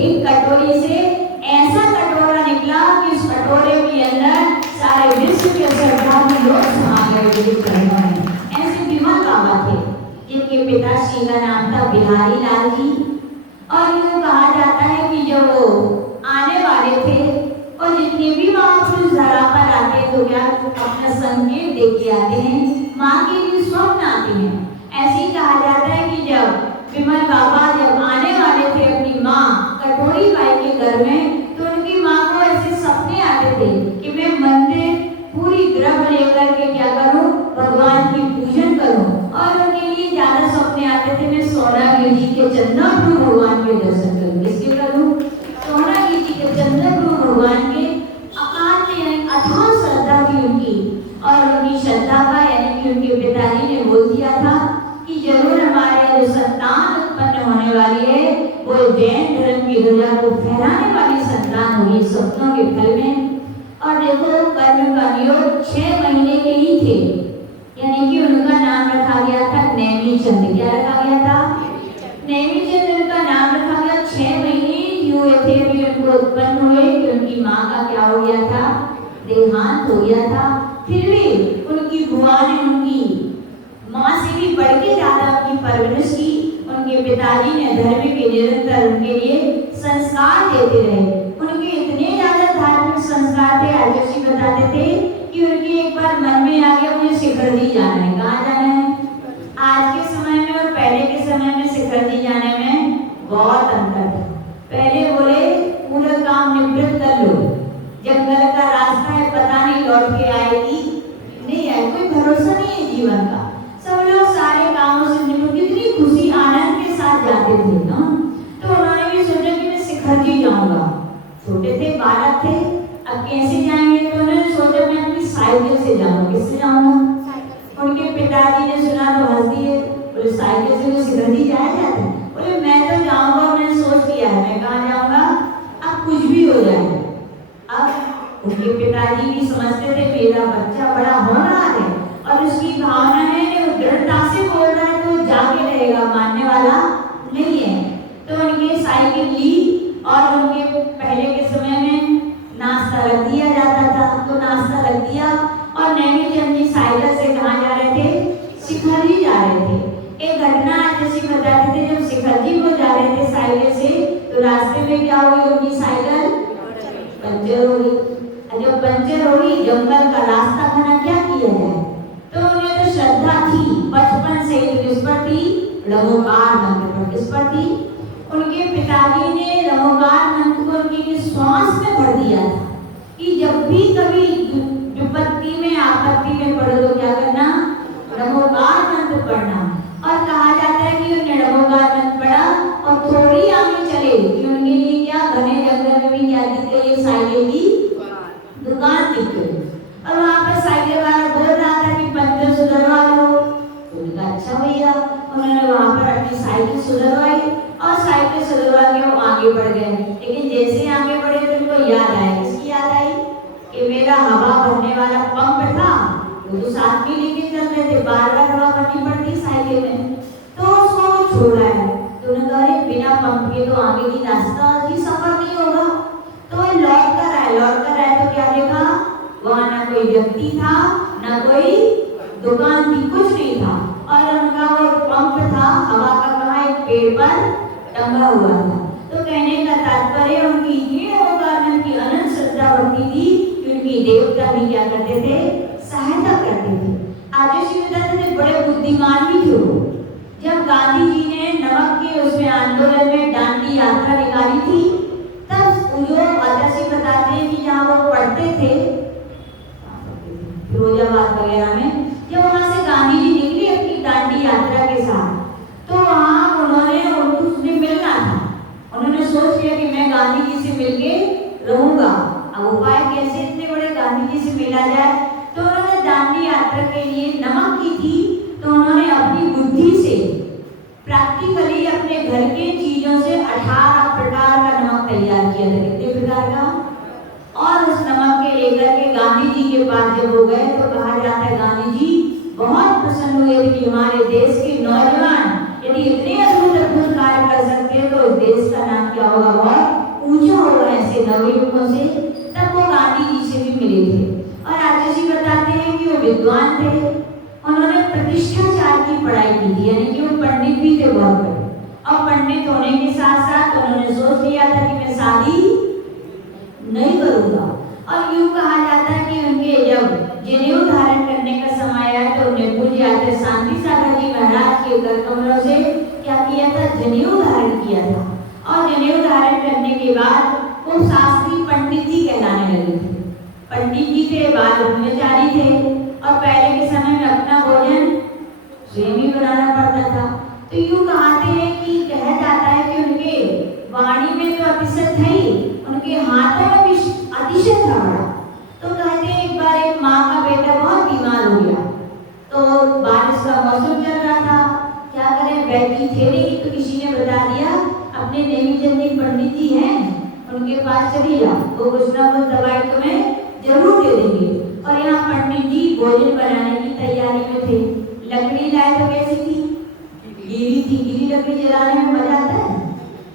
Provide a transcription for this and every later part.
एक कटोरी से जी का नाम था बिहारी लाल जी। और यूँ कहा जाता है कि जब वो आने वाले थे और जितने भी महापुरुष धरा पर आते तो क्या अपना संकेत दे के आते हैं, माँ के लिए स्वप्न आते हैं। ऐसे ही कहा जाता है कि जब विमल बाबा जब आने वाले थे अपनी माँ कटोरी बाई के घर में, तो उनकी माँ को ऐसे सपने आते थे कि मैं मंदिर पूरी द्रव्य लेकर के क्या करूं, भगवान की पूजन करूं। और उनके लिए ज्यादा सपने आते थे मैं सोनागिरी जी के चंदन भगवान के दर्शन करूं। किसके करूं? सोनागिरी जी के चंदन भगवान के अथाह श्रद्धा थी उनकी। और उनकी श्रद्धा का यानी कि उनके पिताजी ने बोल दिया था कि जरूर हमारे जो संतान उत्पन्न होने वाली है वो जैन धर्म की ध्वजा को फहराने वाली संतान होगी सपनों के फल में। और देखो कर्म का नियोग 6 महीने के ही थे, यानी कि उनका नाम रखा गया था नेमी चंद। क्या रखा गया था? नेमी चंद उनका नाम रखा गया। 6 महीने हुए थे अभी उनको उत्पन्न हुए कि उनकी माँ का क्या हो गया था, देहांत हो गया था। फिर भी उनकी बुआ ने उनकी माँ से भी बढ़ के ज्यादा उनकी परवरिश की। उनके पिताजी ने धर्म के निरंतर उनके लिए संस्कार देते रहे। उनके इतने ज्यादा धार्मिक संस्कार थे, आज जी बताते थे कि उनके एक बार मन में आ गया मुझे शिखर जी जाना है। कहाँ जाना है? आज के समय में और पहले के समय में शिखर जी जाने में बहुत अंतर है। पहले बोले पूरा काम निवृत्त कर लो, जंगल का रास्ता है पता नहीं लौट के आएगी नहीं है, कोई भरोसा नहीं है जीवन का। सब लोग सारे कामों से निवृत्त, कितनी खुशी आनंद के साथ जाते थे ना। तो उन्होंने भी सोचा कि मैं शिखर जी जाऊंगा। छोटे थे, बालक थे, अब कैसे जाएंगे? तो उन्होंने सोचा मैं अपनी साइकिल से जाऊंगा। किससे जाऊंगा? उनके पिताजी ने सुना तो हंस दिए, बोले साइकिल से तो शिखर जी जाया जाता है? बोले मैं तो जाऊंगा, मैंने सोच लिया है मैं कहाँ जाऊंगा, अब कुछ भी हो जाए। अब उनके पिताजी भी समझते थे मेरा बच्चा बड़ा होनहार है और उसकी भावना है वो दृढ़ता से बोल रहा है तो जाके रहेगा, मानने वाला नहीं है। तो उनके साइकिल ली और उनके पहले के समय में नाश्ता रख दिया जाता था, तो नाश्ता रख दिया और नैनी चंद जी साइकिल से कहाँ जा रहे थे? शिखर जी जा रहे थे। एक घटना जैसे बताते थे, जब शिखर जी को जा रहे थे साइकिल से तो रास्ते में क्या हुई, उनकी साइकिल पंचर हो गई। जब पंचर हो गई, जंगल का रास्ता था, क्या किया जाए? तो उन्हें तो श्रद्धा थी बचपन से ही, किस पर थी? रघुकार मंत्र पर। किस पर थी? उनके पिताजी ने रघुकार मंत्र को उनके श्वास में भर दिया था कि जब भी कभी विपत्ति में आपत्ति में पड़ो तो क्या करना? रघुकार मंत्र पढ़ना। और कहा जाता है कि उन्होंने रघुकार मंत्र पढ़ा और थोड़ी आगे चले कि उनके लिए क्या घने जंगल में भी क्या दिख गई? साइकिल की दुकान दिख गई और वहाँ पर साइकिल वाला बोल रहा था कि पंचर सुधरवा लो। तो उनका अच्छा भैया, उन्होंने वहाँ पर अपनी साइकिल सुधरवाई और साइकिल सुधरवा के वो आगे बढ़ गए। लेकिन जैसे आगे बढ़े तो उनको याद आया, किसकी याद आई? कि मेरा हवा भरने वाला पंप था, वो तो साथ में लेके चल रहे थे, बार बार हवा भरनी पड़ती साइकिल में, तो उसको छोड़ा है। तो उन्होंने कहा बिना पंप के तो आगे की रास्ता की सफर नहीं होगा। तो लौट कर आए तो क्या देखा? वहाँ ना कोई व्यक्ति था, ना कोई दुकान थी, कुछ नहीं था। और उनका वो पंप था हवा का, कहाँ? एक पेड़ पर टंगा हुआ था। तो कहने का तात्पर्य उनकी ये होगानंद की अनंत श्रद्धा भक्ति थी कि उनकी देवता भी क्या करते थे? सहायता करते थे। आज जी बताते थे बड़े बुद्धिमान भी थे। जब गांधी जी ने नमक के उसमें आंदोलन में दांडी यात्रा निकाली थी, तब जो आदर्शी बताते हैं कि जहाँ वो पढ़ते थे फिरोजाबाद वगैरह में, जब वहाँ से गांधी जी निकले अपनी दांडी यात्रा के साथ, तो वहाँ उन्होंने उसने मिलना था। उन्होंने सोच लिया कि मैं गांधी जी से मिलके रहूंगा। अब उपाय कैसे इतने बड़े गांधी जी से मिला जाए? तो उन्होंने दांडी यात्रा के लिए नमक की थी, तो उन्होंने अपनी बुद्धि से प्रैक्टिकली अपने घर के चीजों से 18 प्रकार का नमक तैयार किया था। कितने प्रकार का? और उस नमक के लेकर के गांधी जी के पास जब वो गए तो कहा जाता है गांधी जी बहुत प्रसन्न हुए थे कि हमारे देश के नौजवान यदि इतने अद्भुत कार्य कर सकते हैं तो इस देश का नाम क्या होगा? बहुत ऊंचा होगा ऐसे नवयुवकों से। तब वो गांधी जी से भी मिले थे और आचार्य जी बताते हैं कि वो विद्वान थे, उन्होंने प्रतिष्ठा शिक्षाचार की पढ़ाई की थी, यानी कि वो पंडित भी थे बहुत बड़े। और पंडित होने के साथ साथ उन्होंने सोच लिया था कि मैं शादी नहीं करूंगा। और यूं कहा जाता है कि उनके जब जनेऊ धारण करने का समय आया तो उन्हें पूज्य आचार्य शांति सागर जी महाराज के कर कमलों से क्या किया था, जनेऊ धारण किया था। और जनेऊ धारण करने के बाद वो शास्त्री पंडित जी कहलाने लगे थे। पंडित जी थे, बाल ब्रह्मचारी थे और पहले के समय में अपना भोजन स्वयं ही बनाना पड़ता था। तो यूं कहते हैं कि कहा जाता है कि उनके वाणी में तो अतिशय था ही, उनके हाथों में भी अतिशय था बड़ा। तो कहते हैं एक बार एक माँ का बेटा बहुत बीमार हो गया, तो बारिश का मौसम चल रहा था, क्या करें, बैठी थे नहीं, तो किसी ने बता दिया अपने नेमी चंदी पंडित जी हैं, उनके पास चली जाओ, वो कुछ ना कुछ दवाई तुम्हें जरूर दे देंगे। और यहाँ पंडित जी भोजन बनाने की तैयारी में थे। लकड़ी लाए तो कैसी थी, गीली थी। गीली लकड़ी जलाने में मजा आता है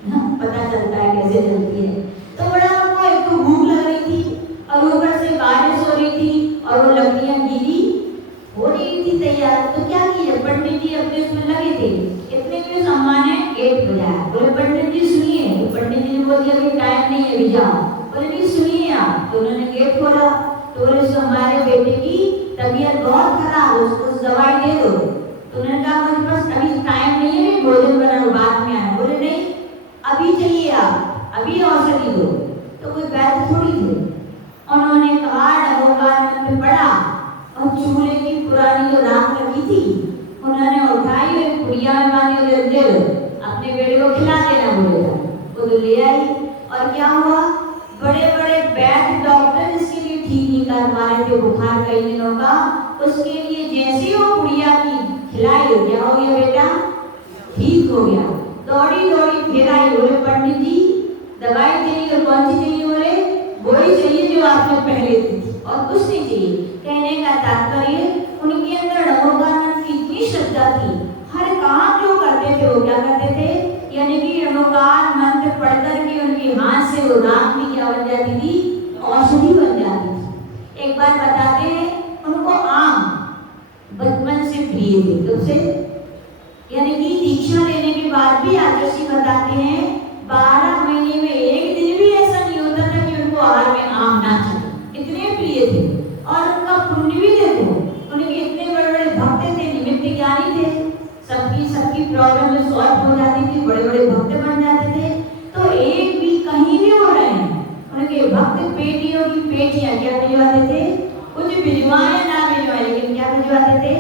ना, पता चलता है कैसे जलती है। तो बड़ा उनको एक तो भूख लग रही थी और ऊपर से बारिश हो रही थी और वो लकड़ियां गीली हो रही थी तैयार। तो क्या किया, पंडित जी अपने उसमें लगे थे। इतने में उस अम्मा ने गेट बजाया, बोले पंडित जी सुनिए। तो पंडित जी ने बोल दिया कि टाइम नहीं है, अभी जाओ। बोले नहीं सुनिए आप। तो उन्होंने गेट खोला, तो बोले हमारे बेटे की तबीयत बहुत खराब है, उसको दवाई दे दो। तो उन्होंने कहा मुझे पास अभी टाइम नहीं है, भोजन बनाओ, बाद में आए। बोले नहीं अभी चाहिए, आप अभी औषधि दो। तो कोई वैद्य थोड़ी थे। उन्होंने कहा नमोकार में पड़ा और चूल्हे की पुरानी जो राख रखी थी उन्होंने उठाई, एक पुड़िया में बांधी, दे दो अपने बेटे को खिला देना बोलेगा। वो तो ले आई। और क्या हुआ, बड़े बड़े वैद्य डॉक्टर इसके लिए ठीक नहीं कर पा रहे थे, बुखार कई दिनों का, उसके लिए जैसे वो पुड़िया की खिलाई, क्या हो गया बेटा, ठीक हो गया। दौड़ी दौड़ी फिर आई, बोले पंडित जी दवाई चाहिए, और कौन सी चाहिए, बोले वही चाहिए जो आपने पहले दी थी और कुछ नहीं चाहिए। कहने का तात्पर्य उनके अंदर नमोकानंद की इतनी श्रद्धा थी, हर काम जो करते थे वो क्या करते थे, यानी कि नमोकार मंत्र पढ़ करके उनके हाथ से वो राख भी क्या बन जाती थी, औषधि बन जाती थी। एक बार बताते हैं उनको आम बचपन से प्रिय थे, तब से, यानी कि दीक्षा लेने के बाद भी आचार्य जी बताते हैं 12 महीने में एक दिन भी ऐसा नहीं होता था कि उनको आहार में आम ना चले, इतने प्रिय थे। और उनका पुण्य भी देखो, उनके इतने बड़े बड़े भक्त थे, निमित्त ज्ञानी थे, सबकी प्रॉब्लम जो सॉल्व हो जाती थी, बड़े बड़े भक्त बन जाते थे। तो एक भी कहीं भी हो रहे हैं, उनके भक्त पेटियों की पेटियां क्या भिजवाते थे, कुछ भिजवाए ना भिजवाए, लेकिन क्या भिजवाते थे,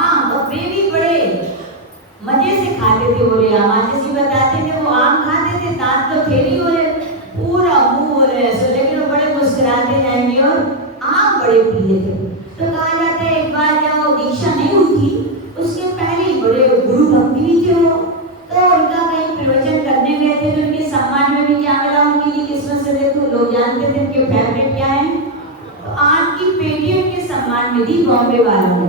आम। और वे भी बड़े मजे से खाते थे। बोले आम जैसे बताते थे, वो आम खाते थे, दांत तो थे नहीं, बोले पूरा मुंह हो रहे ऐसे, लेकिन वो बड़े मुस्कुराते जाएंगे और आम बड़े प्रिय थे। तो कहा जाता है एक बार जब वो दीक्षा नहीं हुई थी, उसके पहले बड़े गुरु भक्ति भी थे वो, तो उनका कहीं प्रवचन करने गए थे, तो उनके सम्मान में भी क्या मिला, उनकी किस्मत से देखो, लोग जानते थे उनके फेवरेट क्या है, तो आम की पेटी उनके सम्मान में दी बॉम्बे वालों ने।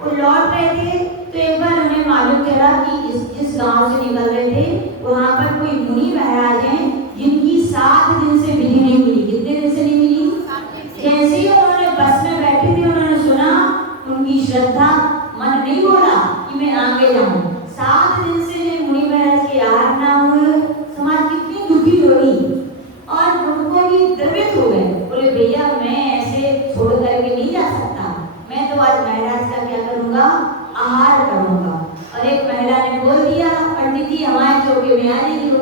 वो लौट रहे थे तो एक बार उन्हें मालूम चला कि जिस गांव से निकल रहे थे वहां पर कोई मुनि महाराज हैं जिनकी 7 दिन से विधि नहीं मिली। कितने दिन से नहीं मिली, जैसे ही उन्होंने बस में बैठे थे उन्होंने सुना, उनकी श्रद्धा, मन नहीं बोला कि मैं आगे जाऊं। 7 दिन से मुनि महाराज के आहार ना हुए, समाज कितनी दुखी हो रही और उनको भी द्रवित हो गए। बोले भैया मैं ऐसे छोड़ करके नहीं जा सकता, मैं तो आज महाराज का क्या करूंगा, आहार करूंगा। और एक महिला ने बोल दिया पंडित जी हमारे चौके में आ जाइए, तो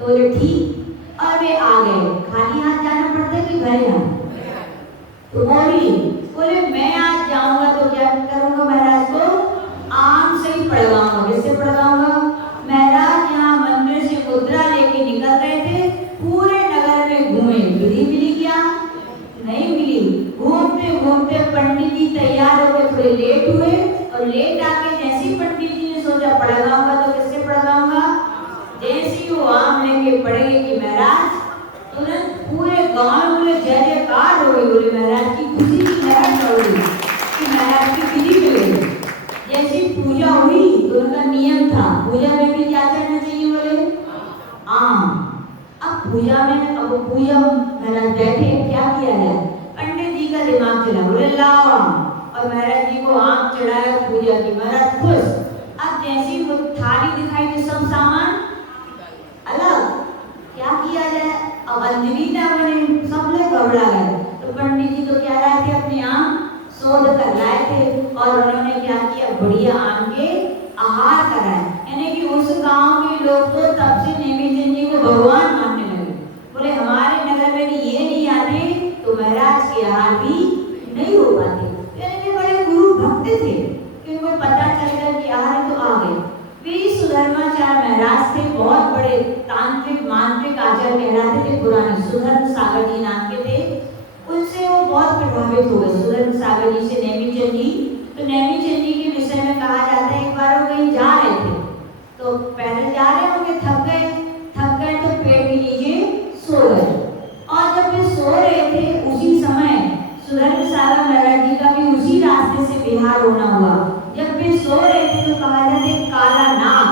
बोले ठीक। और वे आ गए। खाली हाथ जाना पड़ता है कि भरे हाथ, तो बोले मैं आज जाऊंगा तो क्या करूंगा, महाराज को आम से ही पढ़वाऊंगा। किससे पढ़वाऊंगा, महाराज यहाँ मंदिर से मुद्रा लेके निकल रहे थे, पूरे नगर में घूमे, विधि मिली क्या, नहीं मिली। घूमते घूमते पंडित जी तैयार हो गए, थोड़े लेट हुए और लेट आके जैसे पंडित जी ने सोचा पढ़वाऊंगा, तो किससे पढ़वाऊंगा, जैसे वो आम लेके पढ़ेंगे कि महाराज, तुरंत पूरे गांव में जय जयकार हो गई। बोले महाराज की खुशी की लहर चढ़ गई कि महाराज की विधि मिल गई। जैसी पूजा हुई तो उनका नियम था, पूजा में भी क्या करना चाहिए, बोले आम। अब पूजा में, अब पूजा महाराज बैठे, क्या किया जाए, पंडित जी का दिमाग चला, बोले लाओ आम। और और महाराज जी को आम चढ़ाया पूजा की, महाराज खुश। अब जैसी वो थाली दिखाई दे सब सामान अलग, क्या किया जाए, अब अंजलि ना बने, सब लोग घबरा गए। तो पंडित जी तो क्या लाए थे, अपने आम शोध कर लाए थे और उन्होंने क्या किया, बढ़िया आम के आहार कराए। यानी कि उस गांव के लोग तो तब से नेमीचंद जी को भगवान मानने लगे। बोले हमारे नगर में ये नहीं आते तो महाराज के आहार भी नहीं हो पाते। यानी कि बड़े गुरु भक्त थे, उनको पता चल गया कि आहार तो आ गए। वे सुधर्माचार्य महाराज थे, बहुत बड़े तांत्रिक मांत्रिक आचार्य कहलाते थे पुराने, सुधर्म सागर जी नाम के थे। उनसे वो बहुत प्रभावित हो गए सुधर्म सागर जी से नेमीचंद जी। तो नेमीचंद जी के विषय में कहा जाता है एक बार वो कहीं जा रहे थे, तो पैदल जा रहे होंगे, थक गए तो पेड़ के नीचे सो गए। और जब वे सो रहे थे उसी समय सुधर्म सागर महाराज जी का भी उसी रास्ते से विहार होना हुआ। जब वे सो रहे थे तो कहा जाता है काला नाग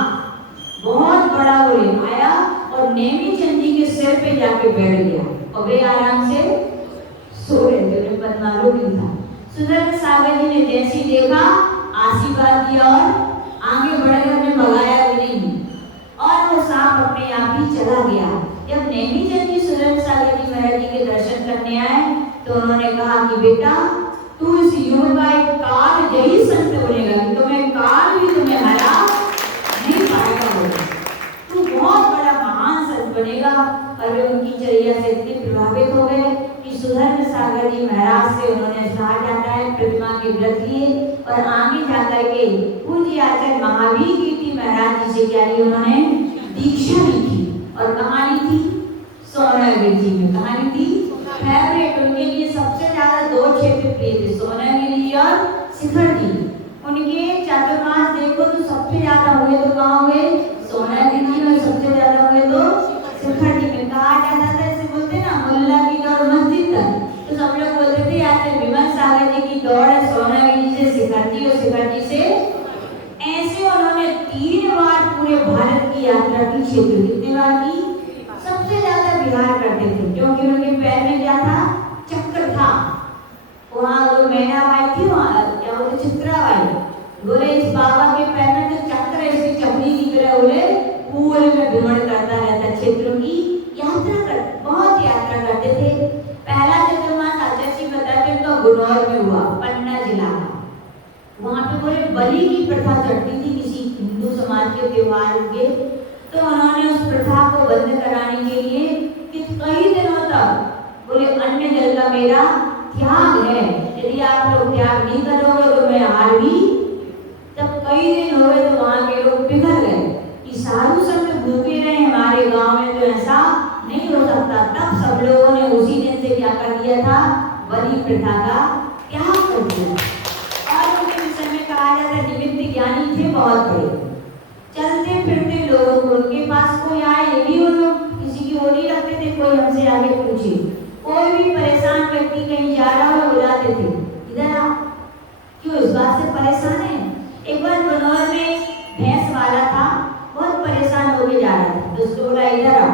बहुत बड़ा वो आया और नेमीचंद जी के सिर पे जाके बैठ गया और वे आराम से सो रहे थे, उन्हें पता मालूम नहीं था। सुधर्म सागर जी ने जैसे ही देखा आशीर्वाद दिया और आगे बढ़ गए, उन्हें भगाया भी नहीं और वो सांप अपने आप ही चला गया। जब नेमीचंद जी सुधर्म सागर जी महाराज जी के दर्शन करने आए तो उन्होंने कहा कि बेटा तू इस युग का एक काल जयी संत बनेगा, कि तुम्हें काल भी तुम्हें हरा नहीं पाएगा, तू बहुत बड़ा महान संत बनेगा। और वे उनकी चर्या से इतने प्रभावित हो गए कि सुधर्म सागर जी महाराज से उन्होंने कहा जाता है प्रतिमा के व्रत लिए और आगे जाकर के पूज्य आचार्य महावीर कीर्ति महाराज जी से क्या ली, उन्होंने दीक्षा ली थी। और कहाँ ली थी, सोनागिरी जी में। कहाँ ली थी, फेवरेट उनके लिए सबसे ज्यादा दो क्षेत्र प्रिय थे, सोनागिरी और शिखर जी। उनके चातुर्मास देखो तो सबसे ज्यादा हुए तो कहाँ हुए, सोनागिरी जी में, सबसे ज्यादा हुए तो शिखर जी में। कहा जाता था, ऐसे बोलते ना मुल्ला की दौड़ मस्जिद तक, तो सब लोग बोलते थे आचार्य विमल सागर जी की दौड़ है सोनागिरी जी से शिखर जी और शिखर जी से। ऐसे उन्होंने 3 बार पूरे भारत की यात्रा की, क्षेत्र कितने बार की, सबसे ज्यादा विहार करते थे क्योंकि उनके पैर में क्या था, चक्र था। वहाँ जो मैनाबाई थी, वहाँ क्या बोलते चित्राबाई, बोले इस बाबा के पैर में जो चक्र है इसकी चपली की तरह बोले पूरे में भ्रमण करता रहता, क्षेत्रों की यात्रा कर, बहुत यात्रा करते थे। पहला चातुर्मास आचार्य जी बताते तो गुनौर में हुआ, पन्ना जिला का। वहाँ पे बोले बलि की प्रथा चलती थी किसी हिंदू समाज के त्योहार के, तो उन्होंने उस प्रथा को बंद कराने के लिए कि कई दिनों तक बोले अन्न जल का मेरा त्याग है, यदि आप लोग त्याग नहीं करोगे तो मैं हार भी। तब कई दिन हुए तो वहाँ के लोग पिघल गए कि साधु संत भूखे रहे हमारे गांव में, तो ऐसा नहीं हो सकता। तब सब लोगों ने उसी दिन से क्या कर दिया था, बलि प्रथा का त्याग कर दिया। और उनके विषय में कहा जाता है निमित्त ज्ञानी थे बहुत बड़े, चलते फिरते लोगों को उनके पास कोई आए ये भी वो लोग किसी की वो नहीं रखते थे, कोई हमसे आगे पूछे। कोई भी परेशान व्यक्ति कहीं जा रहा हो बुलाते थे, इधर आ, क्यों इस बात से परेशान है। एक बार बनौर में भैंस वाला था, बहुत परेशान होके जा रहा था, तो उसको बोला इधर आ।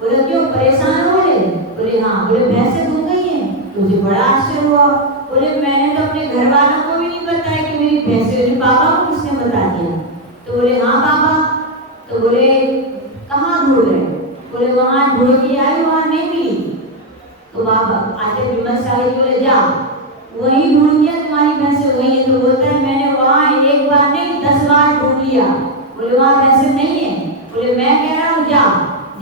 बोले क्यों परेशान हो, बोले हाँ। बोले भैंसें दूध गई हैं, तो उसे बड़ा आश्चर्य हुआ। बोले मैंने तो अपने घर वालों को भी नहीं बताया कि मेरी भैंसें, बाबा को किसने बता दिया। तो बोले हाँ बाबा। तो बोले कहाँ ढूंढ रहे, बोले वहाँ ढूंढ के आई, वहाँ नहीं मिली। तो बाबा आचार्य विमल सागर जी बोले जा वहीं ढूंढ लिया, तुम्हारी भैंसें वही है। तो बोलता है मैंने वहाँ एक बार नहीं 10 बार ढूंढ लिया। बोले वहाँ भैंसें नहीं है। बोले मैं कह रहा हूँ जा,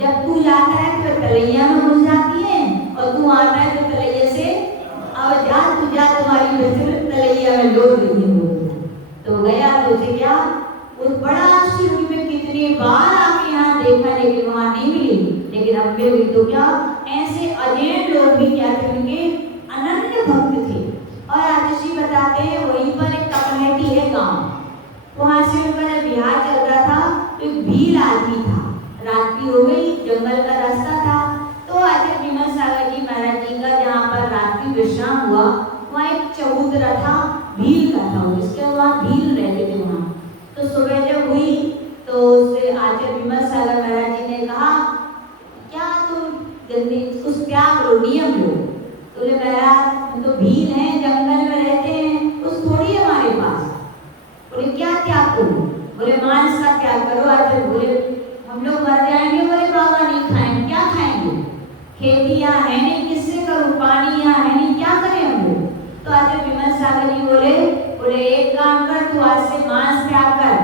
जब तू जाता है तो तलैया में घुस जाती है और तू आता है तो तलैया से अब जा, तू जा, तुम्हारी भैंसें तलैया में लोट रही है। तो गया तो उसे क्या वो बड़ा आश्चर्य, मैं कितनी बार आके यहाँ देखा लेकिन वहाँ नहीं मिली। लेकिन अब भी तो क्या ऐसे अजैन लोग भी क्या थे, उनके अनन्य भक्त थे। और आचार्य बताते हैं वहीं पर एक कपलेटी है गांव, वहां से उनका जब विहार चल रहा था तो एक भील आदमी था, रात भी हो गई, जंगल का रास्ता था। तो आचार्य विमल सागर जी महाराज जी का जहाँ पर रात की विश्राम हुआ वहाँ एक चबूतरा था, भील का था, इसके वहाँ भील रहते थे वहाँ। तो सुबह जब हुई तो उससे आचार्य विमल सागर महाराज जी ने कहा क्या तुम जल्दी कुछ त्याग लो, नियम लो। तो बोले महाराज हम तो भील हैं, जंगल में रहते हैं, कुछ क्या करो आज बोले हम लोग मर जाएंगे, बोले बाबा नहीं खाएंगे, क्या खाएंगे, खेतियां है नहीं, किससे करूं, पानी यहाँ है नहीं, क्या करें हम लोग। तो आज विमल सागर जी बोले एक काम कर, तू आज से मांस त्याग कर,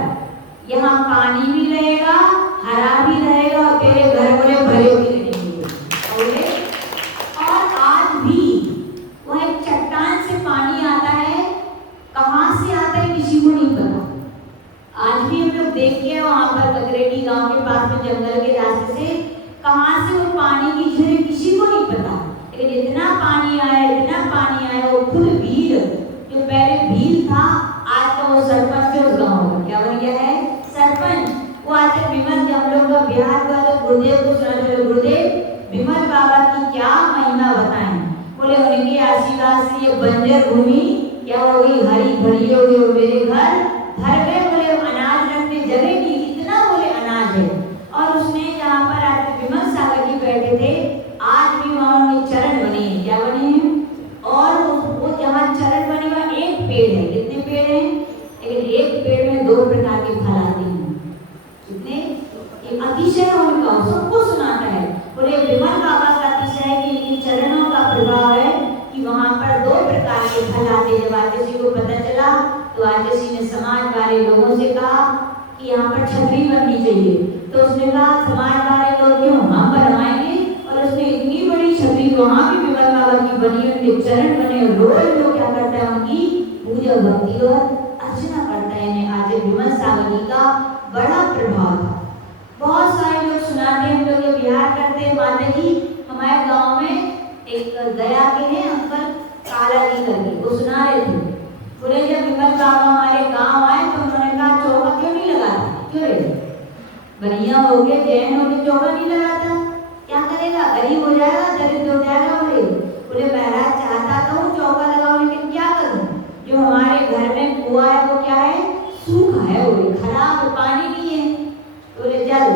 यहाँ पानी भी रहेगा, हरा भी रहेगा और तेरे घर बोले भरे भी रहेंगे। और आज भी वह एक चट्टान से पानी आता है, कहाँ से आता है किसी को नहीं पता। आज भी हम लोग देख के वहां पर ककरेटी गांव के पास में जंगल के रास्ते से कहाँ से वो पानी की झरे किसी को नहीं पता, लेकिन इतना पानी आया वो खुद भील, जो पहले भील था आज का वो सरपंच उस गाँव का, क्या बन गया है, सरपंच। वो आज विमल जब हम लोग का बिहार का तो गुरुदेव को सुना, चलो गुरुदेव विमल बाबा की क्या महिमा बताएं। बोले उनके आशीर्वाद से ये बंजर भूमि क्या हो गई, हरी भरी हो गई, मेरे घर भर गए, बोले अनाज रखने जगह नहीं, इतना बोले अनाज है। और उसने जहाँ पर आज विमल सागर जी बैठे थे, आज भी वहाँ उनके चरण बने हैं, क्या बने हैं, और वो जहाँ चरण बने वहाँ एक पेड़ है, कितने पेड़ हैं, लेकिन एक पेड़ में 2 प्रकार के फल आते हैं, कितने, ये अतिशय उनका सबको सुनाता है। बोले विमल बाबा का अतिशय है कि इन चरणों का प्रभाव है कि वहाँ पर 2 प्रकार के फल आते हैं। जब आचार्य को पता चला तो आचार्य ने समाज वाले लोगों से कहा कि यहाँ पर छतरी बननी चाहिए, तो उसने कहा समाज वाले लोग क्यों, हम बनवाएंगे। और उसने इतनी बड़ी छतरी वहाँ भी विमल बाबा की बनी, उनके चरण बने, और रोज लोग क्या करता है, उनकी पूजा भक्ति और अर्चना करता है। आज विमल सागर जी का बड़ा प्रभाव था। बहुत सारे लोग सुनाते हैं, हम लोग ये बिहार करते हैं, माता जी हमारे गांव में एक गया के हैं अंकल काला जी करके, वो सुना रहे थे, बोले जब विमल बाबा हमारे गांव आए तो उन्होंने कहा चौका क्यों नहीं लगाता, क्यों रे बढ़िया हो गए, जैन हो गए, चौका नहीं लगाता, क्या करेगा, गरीब हो जाएगा, दरिद्र हो जाएगा। बोले महाराज चाहता तो हूँ चौका लगाओ, लेकिन क्या करूँ, जो हमारे घर में कुआं है वो क्या है, सूखा है, बोले खराब पानी नहीं है। बोले चल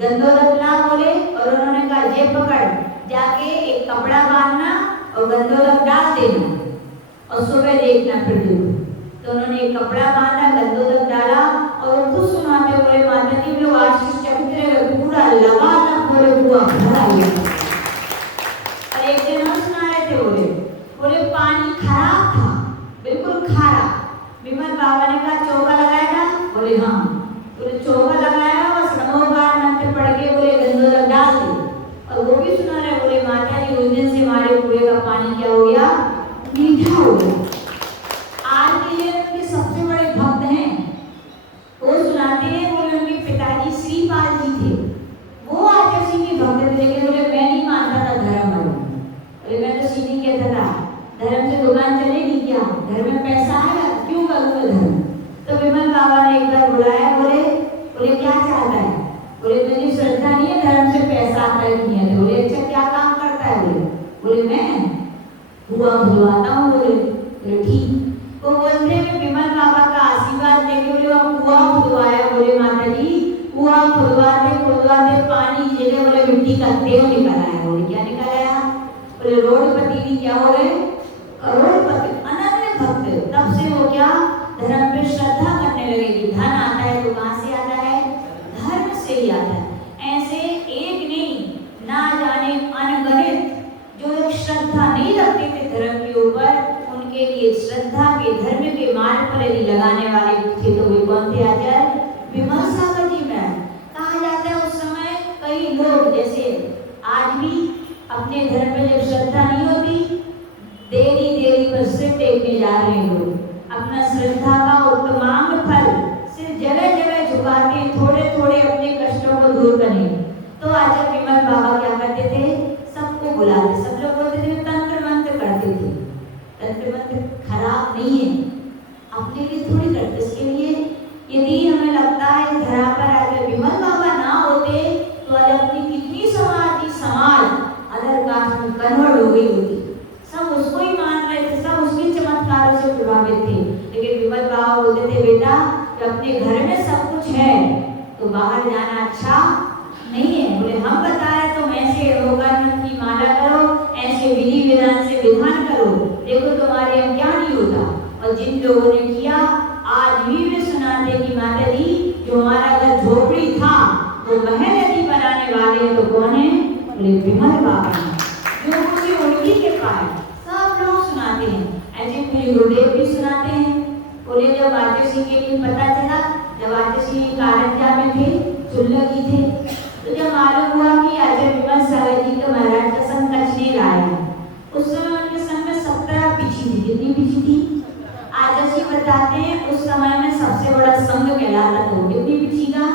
गंदोलक ला, बोले, और उन्होंने कहा ये पकड़, जाके एक कपड़ा बांधना और गंदोलक डाल देना और सुबह देखना फिर देखो। तो उन्होंने एक कपड़ा बांधा, गंदोलक डाला और खुद सुनाते बोले माता जी लोग आशीष चमके पूरा लगा ना, बोले कुआं भरा गया। और एक दिन हम सुना रहे थे, बोले पानी खराब था, बिल्कुल खारा। विमल बाबा ने कहा चौका लगाएगा, बोले हाँ, बोले चौका लगाया, बस नमोकार मंत्र पढ़ के बोले गंदोलक डाल दे। और वो भी सुना रहे, बोले माता जी उस दिन से हमारे कुएं का पानी क्या हो गया, मीठा हो गया। आज के लिए उनके सबसे बड़े भक्त हैं, वो सुनाते हैं, बोले उनके पिताजी श्रीपाल जी थे, वो आचार्य सिंह के भक्त थे, लेकिन बोले मैं नहीं मानता था धर्म वालों, बोले मैं तो सीधी कहता था धर्म से दुकान चलेगी क्या, घर में पैसा आएगा, क्यों करूँगा धर्म। तो विमल बाबा ने एक बार बुलाया, बोले क्या चाहता है, बोले मुझे श्रद्धा नहीं है, धर्म से पैसा आता है नहीं है। बोले अच्छा क्या काम करता है, बोले मैं कुआं खुदवाता हूँ, बोले ठीक। वो बोलते हैं विमल बाबा का आशीर्वाद लेके बोले वो कुआं खुदवाया, बोले माता जी कुआं खुदवाते पानी जगह बोले मिट्टी का तेल निकल आया। बोले क्या निकल आया, बोले रोडपति भी क्या हो गए, करोड़पति, अनन्य भक्त। तब से वो क्या धर्म पे श्रद्धा करने लगे कि धन आता है तो कहाँ से आता है, धर्म से ही आता है। ऐसे एक नहीं ना जाने अनगणित जो लोग श्रद्धा नहीं रखते थे धर्म के ऊपर, उनके लिए श्रद्धा के धर्म के मार्ग पर यदि लगाने वाले थे तो वे कौन थे, आचार्य विमल सागर जी। में कहा जाता है उस समय कई लोग जैसे आज भी अपने धर्म में जब श्रद्धा नहीं होती, देरी पर सिर टेकने जा रहे लोग, अपना श्रद्धा का उत्तमांग फल सिर्फ जगह जगह झुकाते, थोड़े थोड़े अपने कष्टों को दूर करने। तो आचार्य विमल बाबा क्या करते थे, सबको बुलाते, सब लोग बोलते थे तंत्र मंत्र करते थे। तंत्र मंत्र खराब नहीं है, अपने लिए थोड़ी करते, इसके लिए यदि हमें लगता है धरा पर आचार्य विमल बाबा ना होते तो आज अपनी कितनी समाज अदर कास्ट में कन्वर्ट हो गई होती, सब उसको ही मान रहे थे, सब उसके चमत्कारों से प्रभावित थे। लेकिन विमल बाबा बोलते थे बेटा कि अपने घर में सब कुछ है तो बाहर जाना अच्छा नहीं है। बोले हम बता रहे तुम ऐसे रोगन की माला करो, ऐसे विधि विधान से विधान करो, देखो तुम्हारे हम क्या नहीं होता। और जिन लोगों ने किया आज भी वे सुनाते कि माता जी जो हमारा श्री गुरुदेव भी सुनाते हैं। बोले जब आचार्य के लिए पता चला, जब आचार्य कारंजा में थे, चुल्लगी थे, तो जब मालूम हुआ कि आचार्य विमल सागर जी के महाराज का संग कचनेर आया, उस समय उनके संग में 17 पीछी थी। कितनी पीछी थी? आचार्य जी बताते हैं उस समय में सबसे बड़ा संघ कहलाता था। कितनी पीछी का?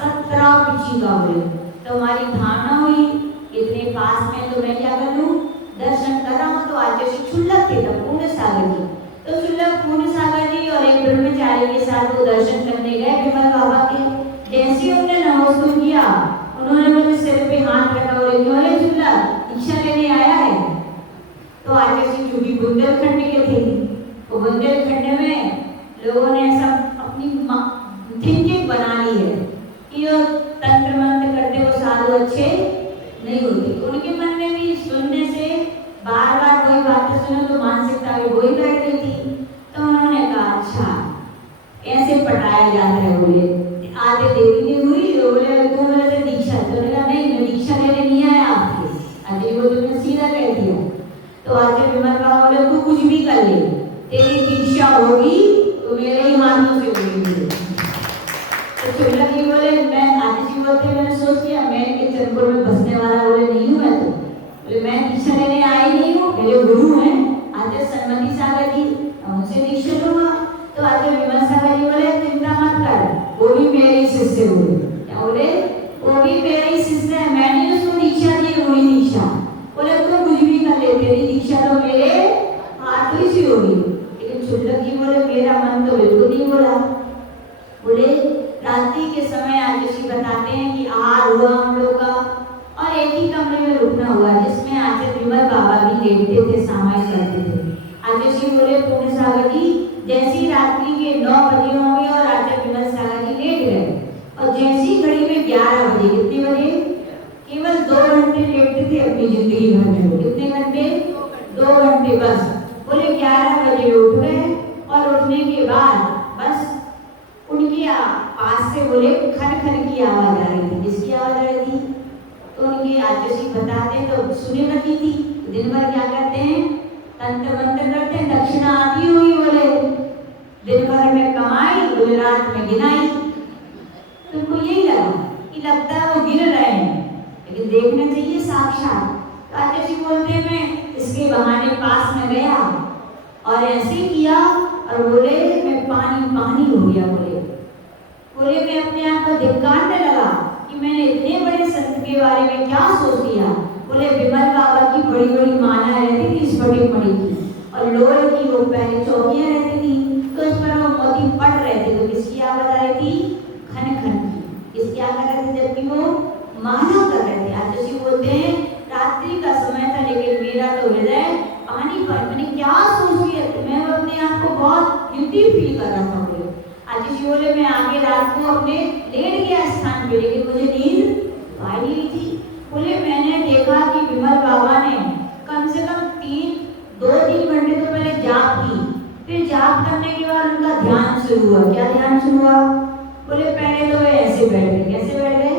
17 पीछी का। बोले तो हमारी धारणा हुई इतने पास में तो मैं क्या करूं, दर्शन कर रहा हूं। तो आचार्य जी क्षुल्लक थे तब, पूर्ण सागर जी, तो क्षुल्लक पूर्ण सागर जी और एक ब्रह्मचारी के साथ वो दर्शन करने गए विमल बाबा के। जैसे उन्होंने नमस्कार किया, उन्होंने मुझे सिर पे हाथ रखा, बोले क्यों रे क्षुल्लक, दीक्षा लेने आया है? तो आचार्य जी चूंकि बुंदेलखंड के थे, वो बुंदेलखंड में लोगों ने ऐसा अपनी थिंकिंग बना ली है कि वो तंत्र मंत्र करते वो साधु अच्छे नहीं होते। उनके मन में भी सुनने से बार बार वही बातें सुनो तो मानसिकता भी वही बैठ गई थी। तो उन्होंने कहा अच्छा ऐसे पटाया जाता है। बोले आधे देवी ने हुई, बोले तुम मेरे से दीक्षा, तो नहीं मैं दीक्षा लेने नहीं आया आपके। अजय वो तुमने सीधा कह दिया। तो आचार्य विमल बाबा बोले तू कुछ भी कर ले, तेरी दीक्षा होगी तो मेरे ही हाथों से होगी। तो चुल्लक जी बोले मैं, आचार्य जी बोलते मैंने सोच लिया मैं इनके चरणों में बसने वाला बोले नहीं हूँ। मैं तो बोले मैं दीक्षा लेने आई नहीं हूँ, मेरे गुरु हैं आचार्य सन्मति सागर जी, उनसे दीक्षा लूंगा। तो आचार्य विमल सागर जी बोले चिंता मत कर, वो भी मेरे शिष्य हुए। क्या बोले? वो भी मेरे शिष्य है, मैंने उसको दीक्षा दी, वही दीक्षा। बोले तुम कुछ भी कर ले, तेरी दीक्षा तो मेरे हाथों से होगी। लेकिन चुल्लक जी बोले मेरा मन तो बिल्कुल नहीं बोला। बोले रात्रि के समय आचार्य जी बताते हैं कि आहार हुआ हम लोग का और एक ही कमरे में रुकना हुआ, जिसमें आचार्य विमल बाबा भी लेटते थे, सामायिक करते थे। आचार्य जी बोले पूर्ण सागर जी जैसी रात्रि के 9 बजे होंगे और आचार्य विमल सागर जी लेट गए, और जैसी घड़ी में 11 बजे, कितने बजे? केवल 2 घंटे लेटते थे अपनी जिंदगी भर में। कितने घंटे? 2 घंटे बस। बोले 11 बजे उठ गए और उठने के बाद बस उनकी पास से बोले खन खन की आवाज आ रही थी। जिसकी आवाज आ रही थी तो उनकी आचार्य जी बताते तो सुने लगती थी। दिन भर क्या करते हैं? तंत्र मंत्र करते हैं, दक्षिणा आती हुई बोले दिन भर में कमाई, बोले रात में गिनाई। तुमको यही लगा कि लगता है वो गिर रहे हैं, लेकिन देखना चाहिए साक्षात। तो आचार्य जी बोलते हैं मैं इसके बहाने पास में गया और ऐसे किया और बोले मैं पानी पानी हो गया। बोले मैं अपने आप को धिक्कारने लगा कि मैंने इतने बड़े संत के बारे में क्या सोच लिया। बोले विमल बाबा की बड़ी बड़ी माला रहती थी स्फटिक मणि की, और लोहे की वो पहले चौकियां रहती थी, तो उस पर वो मोती पड़ रहे थे। तो किसकी आवाज आ रही थी? खन खन की। किसकी आवाज आ रही थी? जबकि वो माला कर रहे थे। आचार्य जी बोलते हैं रात्रि का समय था, लेकिन मेरा तो हृदय पानी पर, मैंने क्या सोच लिया, मैं अपने आप को बहुत गिल्टी फील कर रहा था। बोले आचार्य जी बोले मैं आगे रात को अपने लेट गया स्थान पे, लेकिन मुझे नींद आ नहीं थी। बोले मैंने देखा कि विमल बाबा ने कम से कम 2-3 घंटे तो पहले जाप की, फिर जाप करने के बाद उनका ध्यान शुरू हुआ। क्या ध्यान शुरू हुआ? बोले पहले तो वे ऐसे बैठ गए। कैसे बैठ गए?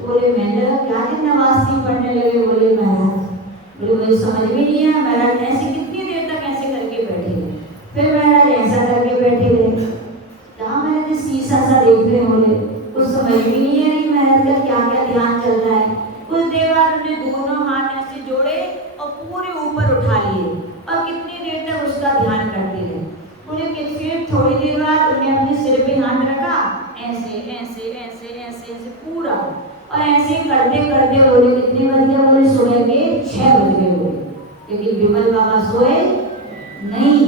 बोले मैंने क्या दिन नवासी पढ़ने लगे। बोले महाराज, बोले मुझे समझ में नहीं आया महाराज ऐसे कितनी देर तक ऐसे करके बैठे गए। फिर महाराज ऐसा करके बैठे गए, जहाँ मैंने शीशा सा देख रहे। बोले कुछ समझ में नहीं आ रही महाराज का क्या क्या ध्यान चल रहा है। कुछ देर बाद उन्होंने दोनों हाथ ऐसे जोड़े और पूरे ऊपर उठा लिए और कितनी देर तक उसका ध्यान करते रहे। बोले कि फिर थोड़ी देर बाद उन्होंने अपने सिर पे हाथ रखा, ऐसे ऐसे ऐसे ऐसे ऐसे पूरा, और ऐसे करते करते बोले कितने बज गए? बोले सुबह के 6 बज गए। बोले लेकिन विमल बाबा सोए नहीं।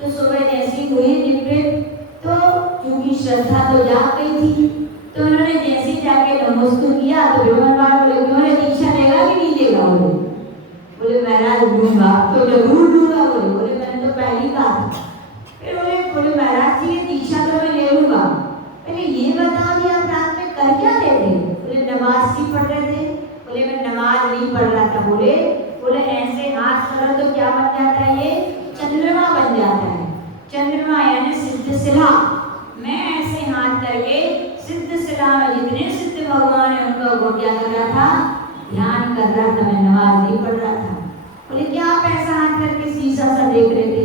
तो सुबह जैसी हुई निवृत्त, तो क्योंकि श्रद्धा तो जाग गई थी, तो उन्होंने जैसे जाके नमस्कार किया तो विमल बाबा बोले क्यों रे दीक्षा लेगा कि नहीं लेगा? बोले महाराज लूंगा, तो जरूर लूंगा। बोले मैंने तो पहली बात। फिर बोले महाराज जी ये दीक्षा तो मैं ले लूंगा, पहले ये बताओ कि आप रात में कर क्या रहे थे? बोले नमाज ही पढ़ रहे थे। बोले मैं नमाज नहीं पढ़ रहा था। बोले ऐसे हाथ करो तो क्या बन जाता है? ये चंद्रमा बन जाता है। चंद्रमा यानी सिद्ध शिला। मैं ऐसे हाथ करके सिद्ध शिला में जितने सिद्ध भगवान है उनका वो क्या कर रहा था? ध्यान कर रहा था, मैं नमाज नहीं पढ़ रहा था। बोले क्या आप ऐसा हाथ करके शीशा सा देख रहे थे?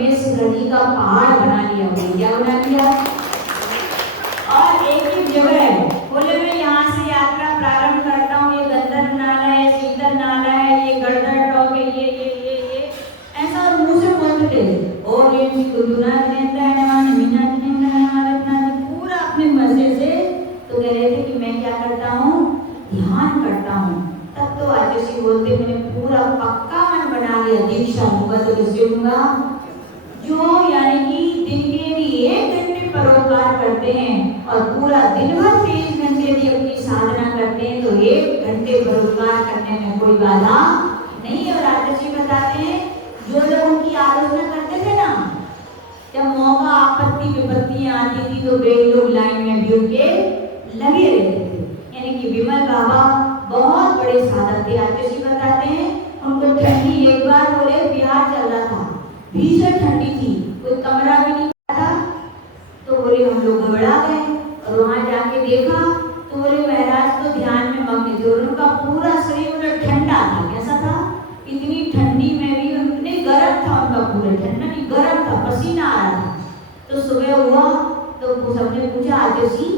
में सिद्धि का पहाड़ बना लिया। क्या बना लिया? और एक जगह है, बोले मैं यहाँ से यात्रा प्रारंभ करता हूँ, ये गंधर्व नाला है, शीतल नाला है, ये गड़दड़ टॉक है, ये ऐसा और मुंह से बोलते थे। और ये गुरुना पूरा अपने मजे से तो कह रहे थे कि मैं क्या करता हूँ, ध्यान करता हूँ। तब तो आचार्य बोलते मैंने पूरा पक्का मन बना लिया, दीक्षा लूंगा तो किससे लूंगा, जो यानी कि दिन के लिए 1 घंटे परोपकार करते हैं और पूरा दिन भर 23 घंटे भी अपनी साधना करते हैं, तो 1 घंटे परोपकार करने में कोई बाधा नहीं। और आचार्य बताते हैं जो लोग उनकी आलोचना करते थे ना, जब मौका आपत्ति विपत्तियां आती थी तो वे लोग लाइन में भी उनके लगे रहते थे। यानी कि विमल बाबा बहुत बड़े साधक थे। आचार्य बताते हैं उनको ठंडी, एक बार बोले बिहार चल रहा था, भीषण ठंडी थी, कोई कमरा भी नहीं था, तो बोले हम लोग घबरा गए और वहां जाके देखा तो बोले महाराज तो ध्यान में मग्न थे और उनका पूरा शरीर उन्हें ठंडा था। कैसा था? इतनी ठंडी में भी उन्हें गर्म था, उनका पूरा ठंडा नहीं गर्म था, पसीना आ रहा था। तो सुबह हुआ तो सबने पूछा आचार्य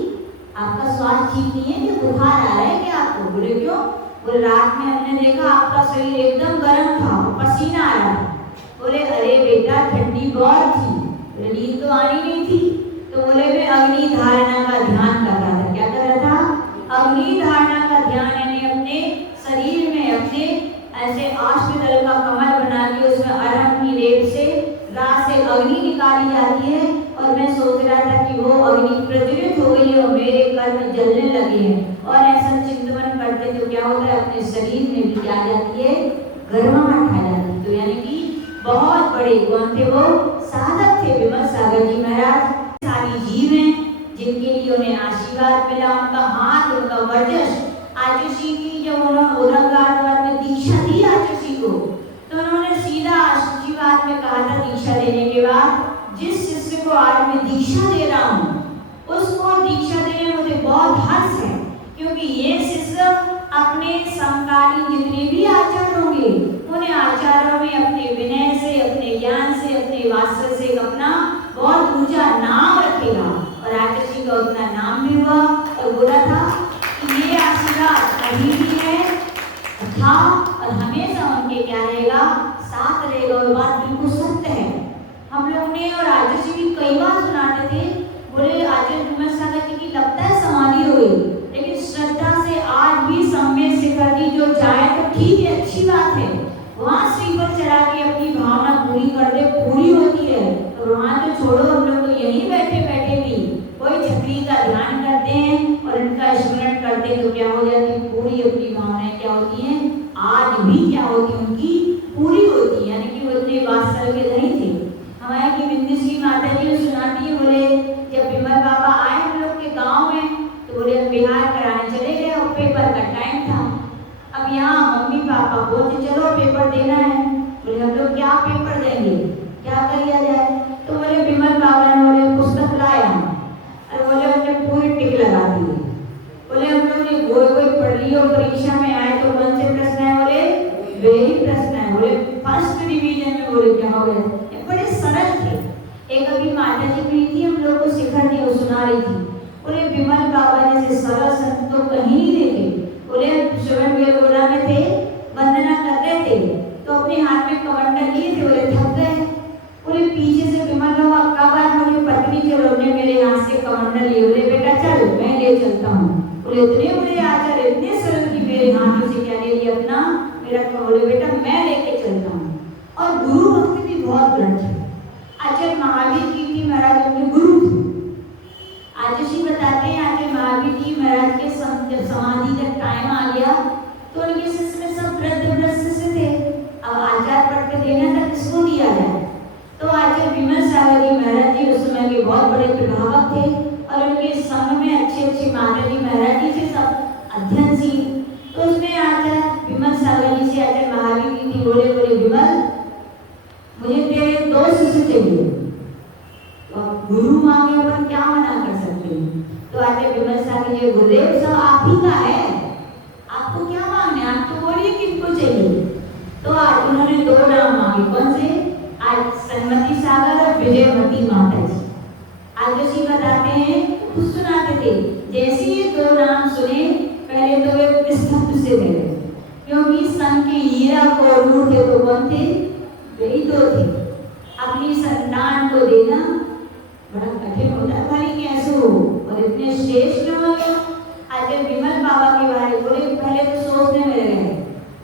आपका स्वास्थ्य ठीक नहीं है, कि बुखार आ रहा है क्या आपको? बोले क्यों? बोले रात में हमने देखा आपका शरीर एकदम गर्म था, पसीना आ रहा था। बोले अरे बेटा ठंडी बहुत थी। बोले नींद तो आनी नहीं थी। तो बोले मैं अग्नि धारणा का ध्यान कर रहा था। क्या कर रहा था? अग्नि धारणा का ध्यान, यानी अपने शरीर में अपने ऐसे अष्टदल का कमल बना के उसमें अरहर की रेत से रात से अग्नि निकाली जाती है और मैं सोच रहा था कि वो अग्नि प्रज्वलित हो गई और मेरे कर्म जलने लगे हैं। और ऐसा चिंतन करते तो क्या होता है, अपने शरीर में भी क्या जाती है, गर्माहट आ जाती है। तो यानी कि बहुत बड़े कौन थे वो? साधक थे विमल सागर जी महाराज। सारी जीव हैं जिनके लिए उन्हें आशीर्वाद मिला, उनका हाथ, उनका वर्चस्व। आचार्य की जब उन्होंने औरंगाबाद में दीक्षा दी आचार्य को, तो उन्होंने सीधा आशीर्वाद में कहा था दीक्षा देने के बाद, जिस शिष्य को आज मैं दीक्षा दे रहा हूँ उसको दीक्षा देने में मुझे बहुत हर्ष है, क्योंकि ये शिष्य अपने समकालीन जितने भी आचार्य होंगे उन्हें आचार्यों में अपने विनय से, अपने ज्ञान से, अपने वात्सल्य से अपना बहुत ऊंचा नाम रखेगा। और आचार्य का उतना नाम भी हुआ और बोला था कि ये आशीर्वाद अभी भी है था और हमेशा उनके क्या रहेगा, साथ रहेगा। और बात बिल्कुल सत्य है। हम लोग ने और आचार्य भी कई बार सुनाते थे, बोले आचार्य विमल सागर जी की लगता है समाधि हो गई, लेकिन श्रद्धा से आज भी सम्यक शिखर जी जो जाए तो ठीक है, अच्छी बात है, वहाँ श्रीफल चढ़ा के अपनी भावना पूरी कर दे, पूरी होती है। तो वहाँ तो छोड़ो, हम लोग तो यहीं बैठे बैठे भी कोई छतरी का ध्यान करते हैं और इनका स्मरण करते हैं, तो क्या हो जाती है, पूरी अपनी भावनाएं क्या होती हैं, आज भी क्या होती है, उनकी पूरी होती है। यानी कि वो इतने वात्सल्य के धनी थे। हमारे की बिंदुश्री माता जी सुनाती है, बोले जब विमल बाबा आए हम लोग के गाँव में, तो बोले हम बिहार कराने चले गए और पेपर का टाइम था। अब यहाँ मम्मी पापा बोलते चलो पेपर देना है। बोले हम लोग क्या पेपर देंगे, क्या कर लिया जाए? तो बोले विमल बाबा ने बोले पुस्तक लाया, और बोले हमने पूरी टिक लगा दी। बोले हम लोग ने कोई पढ़ ली और परीक्षा में आए तो कौन से प्रश्न है? बोले वही प्रश्न है। बोले फर्स्ट डिवीजन में। बोले क्या हो गया? ये बड़े सरल थे। एक अभी माता जी भी थी, हम लोग को शिखर जी वो सुना रही थी, बोले विमल बाबा जैसे सरल संत तो कहीं नहीं देखे। बोले श्रवण बेलगोला में थे, वंदना कर रहे थे तो अपने हाथ में कमंडल लिए थे, बोले थक गए। बोले पीछे से विमल बाबा कब आए? मुझे पत्नी चलो ने मेरे हाथ से कमंडल लिए। बोले बेटा चल मैं ले चलता हूँ। बोले इतने बड़े आचार्य इतने सरल की मेरे हाथों से क्या ले लिया अपना मेरा। बोले बेटा मैं लेके चलता हूँ। और गुरु भक्ति भी बहुत ग्रंथ है। आचार्य महावीर जी की महाराज उनके गुरु थे। आचार्य जी बताते हैं आचार्य महावीर जी महाराज के जब समाधि का टाइम आ गया तो उनके शिष्य में सब वृद्ध शिष्य थे। अब आचार्य पढ़ के देना था, किसको दिया जाए? तो आचार्य विमल सागर जी महाराज जी उस समय के बहुत बड़े प्रभावक थे और उनके संग में अच्छे अच्छे माता जी महाराज जी थे, सब अध्ययनशील। तो उसमें आचार्य विमल सागर जी से आचार्य महावीर जी थी, बोले बोले विमल मुझे तेरे 2 शिष्य चाहिए। तो गुरु मांगे पर क्या मना कर सकते हैं? तो आचार्य विमल सागर जी गुरुदेव सब आप ही का है, आपको क्या मांगने, आप तो बोलिए किनको चाहिए। तो आज उन्होंने 2 नाम मांगे। कौन से? आज सन्मति सागर और विजयमती माता जी। आगे जी बताते हैं, खुद सुनाते थे, जैसे ये दो नाम सुने पहले तो वे स्तब्ध से रह गए, क्योंकि सन के हीरा कोरूर थे तो कौन थे? वही तो थे। अपनी संतान को देना बड़ा कठिन होता है भाई, कैसे हो और इतने श्रेष्ठ हो। आज विमल बाबा के बारे में बोले, पहले तो सोचने में रह गए,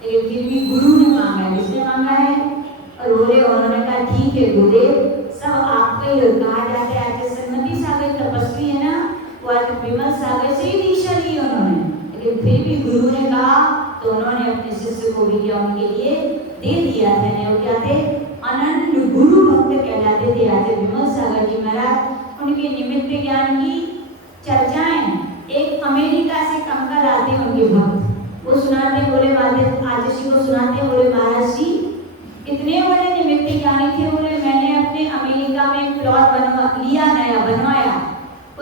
लेकिन फिर भी गुरु ने मांगा है, किसने मांगा है? और बोले, उन्होंने कहा ठीक है गुरुदेव, सब आपका ही कहा जाता है। आज सन्मति सागर तपस्वी है ना, वो आज विमल सागर से ही दीक्षा ली उन्होंने, लेकिन फिर भी गुरु ने कहा तो उन्होंने अपने शिष्य को भी क्या उनके लिए दे दिया था। वो क्या थे? अनंत गुरु भक्त कहलाते थे आज विमल सागर जी महाराज। उनके निमित्त ज्ञान की चर्चाएं एक अमेरिका से कंकल आते हैं उनके भक्त, वो सुनाते, बोले आचार्य को सुनाते, बोले महाराज जी कितने बड़े निमित्त ज्ञानी थे। बोले मैंने अपने अमेरिका में प्लॉट लिया, नया बनवाया,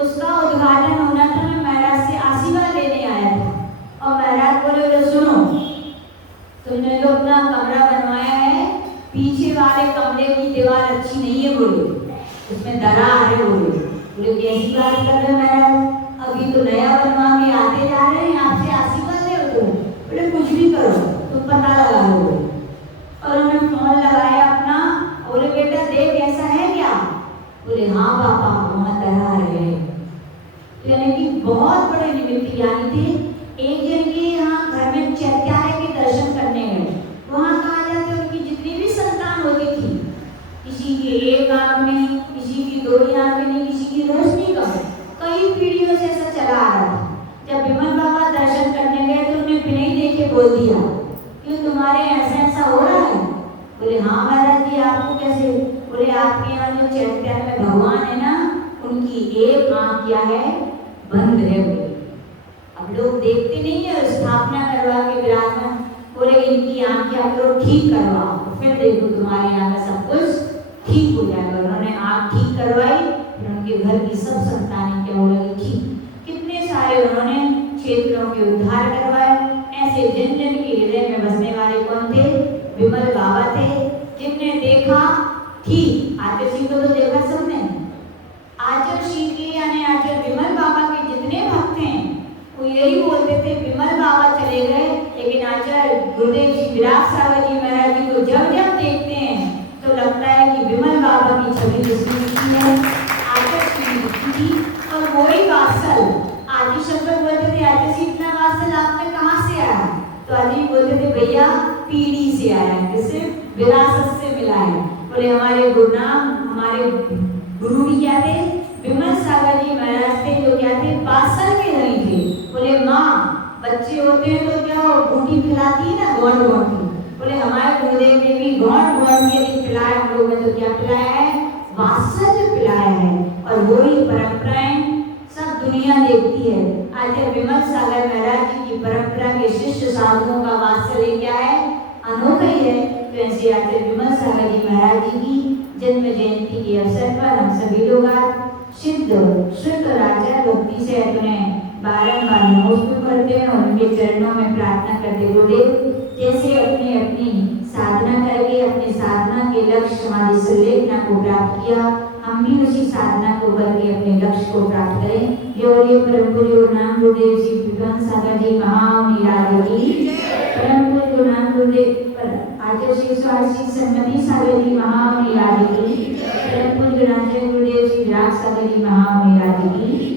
उसका उद्घाटन होना था, मैं महाराज से आशीर्वाद लेने आया था। और महाराज बोले सुनो, तुमने जो अपना कमरा बनवाया है, पीछे वाले कमरे की दीवार अच्छी नहीं है, बोले उसमें दरार है। बोले कैसी बात कर रहे महाराज, अभी तो नया बनवा के आते जा रहे हैं, आपसे आशीर्वाद ले हो। बोले कुछ भी करो, तुम पता लगा लो। और उन्होंने फोन लगाया अपना, बोले बेटा देख ऐसा है क्या? बोले हाँ पापा, वहाँ दरार है। यानी कि बहुत बड़े निमित्त ज्ञानी थे। एक जन के यहाँ घर में चैत्यालय के दर्शन करने गए, वहाँ कहा जाता है उनकी जितनी भी संतान होती थी, किसी की एक आंख में, किसी की दो आंख में, किसी की रोशनी कम, कई पीढ़ियों से ऐसा चला आ रहा था। जब विमल बाबा दर्शन करने गए तो उन्हें बिना ही देखे बोल दिया, क्यों तुम्हारे ऐसा हो रहा है? बोले हाँ महाराज जी, आपको कैसे? बोले आपके यहाँ जो चैत्यालय में भगवान है ना, उनकी एक आंख क्या है? बंद है। अब लोग देखते नहीं है, स्थापना करवा के विराजमान, बोले इनकी आंख क्या करो, ठीक करवाओ, फिर देखो तुम्हारे यहाँ का सब कुछ ठीक हो जाएगा। उन्होंने आंख ठीक करवाई, फिर उनके घर की सब संतानें क्या हो लगी ठीक। कितने सारे उन्होंने क्षेत्रों के उद्धार करवाए। ऐसे जन जन के हृदय में बसने वाले कौन थे? विमल बाबा थे, जिनने देखा ठीक। आचार्य सिंह को तो देखा सबने। आचार्य सिंह के यानी आचार्य विमल बाबा के जितने भक्त हैं, वो यही बोलते थे विमल बाबा चले गए, लेकिन आचार्य गुरुदेव श्री विराट सागर जी महाराज जी को जब जब देखते हैं तो लगता है कि विमल बाबा की छवि जिसमें दिखती है, आचार्य सिंह दिखती थी। और वही वात्सल आदि शब्द बोलते थे, आचार्य सिंह इतना वात्सल आप में कहाँ से आया? तो आदि बोलते थे भैया पीढ़ी से आया, किससे? विरासत से मिला है। बोले हमारे गुरुनाम, हमारे गुरु भी क्या थे? विमल सागर जी महाराज थे, जो क्या थे? वात्सल के धनी थे। बोले माँ बच्चे होते हैं तो क्या बूटी खिलाती है ना, गौंड गौंड की। बोले हमारे गुरुदेव ने भी गौंड गौंड के लिए पिलाया, हम लोगों ने तो क्या पिलाया है? वात्सल्य पिलाया है। और वही परंपराएं सब दुनिया देखती है। आज विमल सागर महाराज जी की परंपरा के शिष्य साधुओं का वात्सल्य क्या है? अनोखा ही है। तो ऐसे आचार्य विमल सागर जी महाराज जी की जन्म जयंती के अवसर पर हम सभी लोग आज सिद्ध शुद्ध आचार्य भक्ति से उन्हें बारंबार नमस्कार करते हैं और उनके चरणों में प्रार्थना करते। गुरुदेव जैसे अपनी अपनी साधना करके अपने साधना के लक्ष्य समाधि संलेखना को प्राप्त किया, हम भी उसी साधना को करके अपने लक्ष्य को प्राप्त करें। योगी परम पूज्य नाम गुरुदेव श्री विमल सागर जी महामहिराज की, परम पूज्य नाम गुरुदेव आचार्य श्री स्वामी सन्मति सागर जी महामहिराज की, परम पूज्य आचार्य गुरुदेव श्री विराट सागर जी महामहिराज की।